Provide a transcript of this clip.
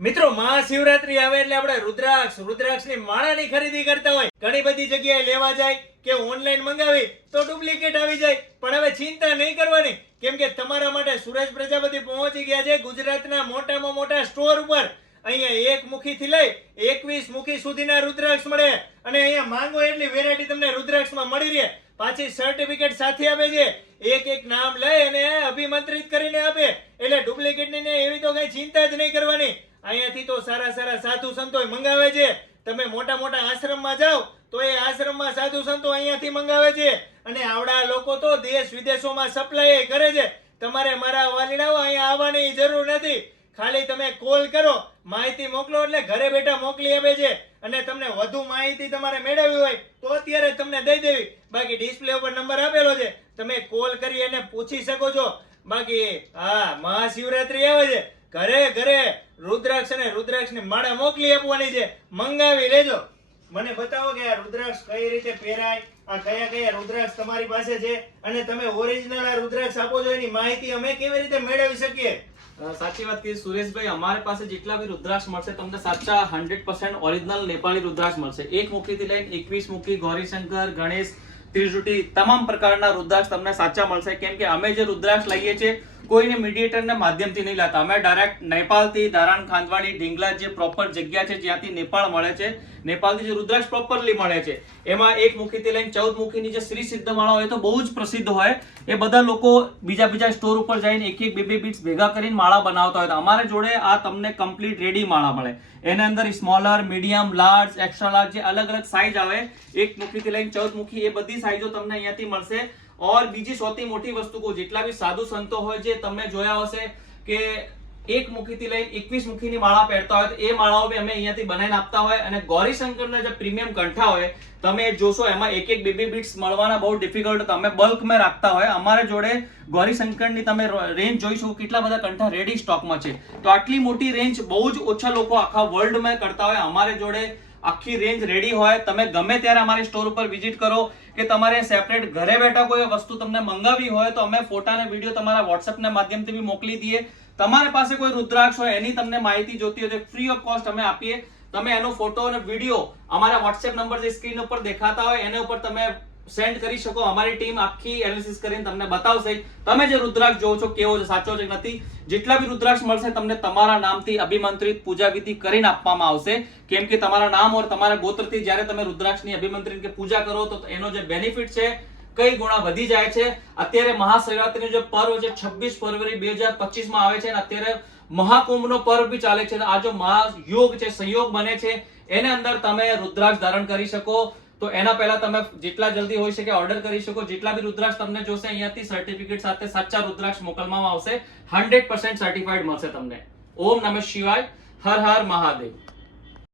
મિત્રો મહાશિવરાત્રી આવે એટલે આપણે રુદ્રાક્ષની માળાની ખરીદી કરતા હોય, ઘણી બધી જગ્યાએ લેવા જાય કે ઓનલાઈન મંગાવી તો ડુપ્લિકેટ આવી જાય. પણ હવે ચિંતા નહીં કરવાની, કેમ કે તમારા માટે સુરેશ પ્રજાપતિ પહોંચી ગયા છે ગુજરાતના મોટામાં મોટા સ્ટોર ઉપર. અહીંયા 1 મુખીથી લઈ 21 મુખી સુધીના રુદ્રાક્ષ મળે અને અહીંયા માંગો એટલી વેરાયટી તમને રુદ્રાક્ષમાં મળી રહે. પાછી સર્ટિફિકેટ સાથે આપે છે, એક નામ લઈ અને અભિમંત્રિત કરીને આપે. એટલે ડુપ્લિકેટની ને એવી તો કઈ ચિંતા જ નહીં કરવાની. અહીંયાથી તો સારા સાધુ સંતો મંગાવે છે. તમે મોટા આશ્રમમાં જાઓ તો એ આશ્રમમાં સાધુ સંતો અહીંયાથી મંગાવે છે અને આવડા લોકો તો દેશ વિદેશોમાં સપ્લાય કરે છે. તમારે મારા વાલીડાઓ અહીંયા આવવાની જરૂર નથી. ખાલી તમે કોલ કરો, માહિતી મોકલો એટલે ઘરે બેઠા મોકલી આપે છે. અને તમને વધુ માહિતી તમારે મેળવવી હોય તો અત્યારે તમને દઈ દેવી. બાકી ડિસ્પ્લે ઉપર નંબર આપેલો છે, તમે કોલ કરી એને પૂછી શકો છો. બાકી હા, મહાશિવરાત્રી આવે છે, ઘરે રુદ્રાક્ષ અને રુદ્રાક્ષની માળા મોકલી આપવાની છે. મંગાવી લેજો. મને બતાવો કે આ રુદ્રાક્ષ કઈ રીતે પહેરાય, આ કયા રુદ્રાક્ષ તમારી પાસે છે અને તમે ઓરિજિનલ આ રુદ્રાક્ષ આપો છો એની માહિતી અમે કેવી રીતે મેળવી શકીએ? સાચી વાત કીધી સુરેશભાઈ, અમારી પાસે જેટલા બી રુદ્રાક્ષ મળશે તમને સાચા 100% ઓરિજિનલ નેપાળી રુદ્રાક્ષ મળશે. 1 મુખીથી લઈને 21 મુખી, ગૌરીશંકર, ગણેશ, ત્રિજુટી તમામ પ્રકારના રુદ્રાક્ષ તમને સાચા મળશે. કેમ કે અમે જે રુદ્રાક્ષ લઈએ છીએ કોઈને મીડિયેટરના માધ્યમથી નહીં લાતા. અમે ડાયરેક્ટ નેપાળથી, દારાણ, ખાંદવાડી, ઢીંગલા જે પ્રોપર જગ્યા છે જ્યાંથી નેપાળ મળે છે, નેપાળથી જે રુદ્રાક્ષ પ્રોપરલી મળે છે એમાં 1 મુખીથી લઈને 14 મુખીની જે શ્રી સિદ્ધ માળા હોય તો બહુ જ પ્રસિદ્ધ હોય. એ બધા લોકો બીજા સ્ટોર ઉપર જઈને એક બે બીટ્સ ભેગા કરીને માળા બનાવતા હોય. તો અમારે જોડે આ તમને કમ્પ્લીટ રેડી માળા મળે. એના અંદર smaller, medium, large, extra large જે અલગ સાઇઝ આવે, 1 મુખીથી લઈને 14 મુખી, એ બધી સાઇઝો તમને અહીંયાથી મળશે. और બીજી સૌથી મોટી વસ્તુ કહું, જેટલા બી સાધુ સંતો હોય જે તમને જોયા હશે કે 1 મુખીથી લઈને 21 મુખીની માળા પહેરતા હોય તો એ માળાઓ બી અમે અહીંયાથી બનાવીને આપતા હોય. અને ગૌરીશંકરના જે પ્રીમિયમ કંઠા હોય તમે જોશો એમાં એક બે બીટ્સ મળવાના બહુ ડિફિકલ્ટ, અમે બલ્કમાં રાખતા હોય. અમારે જોડે ગૌરીશંકરની તમે રેન્જ જોઈ શકો, કેટલા બધા કંઠા રેડી સ્ટોકમાં છે. તો આટલી મોટી રેન્જ બહુ જ ઓછા લોકો આખા વર્લ્ડમાં કરતા હોય. અમારે જોડે આખી રેન્જ રેડી હોય. તમે ગમે ત્યારે અમારી સ્ટોર ઉપર વિઝિટ કરો કે તમારે સેપરેટ ઘરે બેઠા કોઈ વસ્તુ તમને મંગાવી હોય તો અમે ફોટા અને વિડીયો તમારા WhatsApp ના માધ્યમથી બી મોકલી દઈએ. તમારી પાસે કોઈ રુદ્રાક્ષ હોય એની તમને માહિતી જોતી હોય તો ફ્રી ઓફ કોસ્ટ અમે આપીએ. તમે એનો ફોટો અને વિડીયો અમારા WhatsApp નંબર જે સ્ક્રીન ઉપર દેખાતા હોય એના ઉપર તમે સેન્ડ કરી શકો. અમારી ટીમ આખી એનાલિસિસ કરીને તમને બતાવશે તમે જે રુદ્રાક્ષ જોવો છો કેવો છે, સાચો છે કે નથી. જેટલા બી રુદ્રાક્ષ મળશે તમને તમારા નામથી અભિમંત્રિત પૂજા વિધિ કરીને આપવામાં આવશે. કેમ કે તમારા નામ ઓર તમારા ગોત્રથી જ્યારે તમે રુદ્રાક્ષની અભિમંત્રિત કે પૂજા કરો તો એનો જે બેનિફિટ છે કઈ ગુણા વધી જાય છે. અત્યારે મહાશિવરાત્રીનો જે પર્વ છે 26 ફરવરી 2025 માં આવે છે અને અત્યારે મહાકુંભનો પર્વ બી ચાલે છે. આ જો મહાયોગ છે, સંયોગ બને છે, એને અંદર તમે રુદ્રાક્ષ ધારણ કરી શકો. તો એના પહેલા તમે જેટલા જલ્દી હોઈ શકે ઓર્ડર કરી શકો. જેટલા બી રુદ્રાક્ષ તમને જોશે અહીંયાથી સર્ટિફિકેટ સાથે સાચા રુદ્રાક્ષ મોકલવામાં આવશે. 100% સર્ટિફાઈડ મળશે તમને. ઓમ નમઃ શિવાય. હર હર મહાદેવ.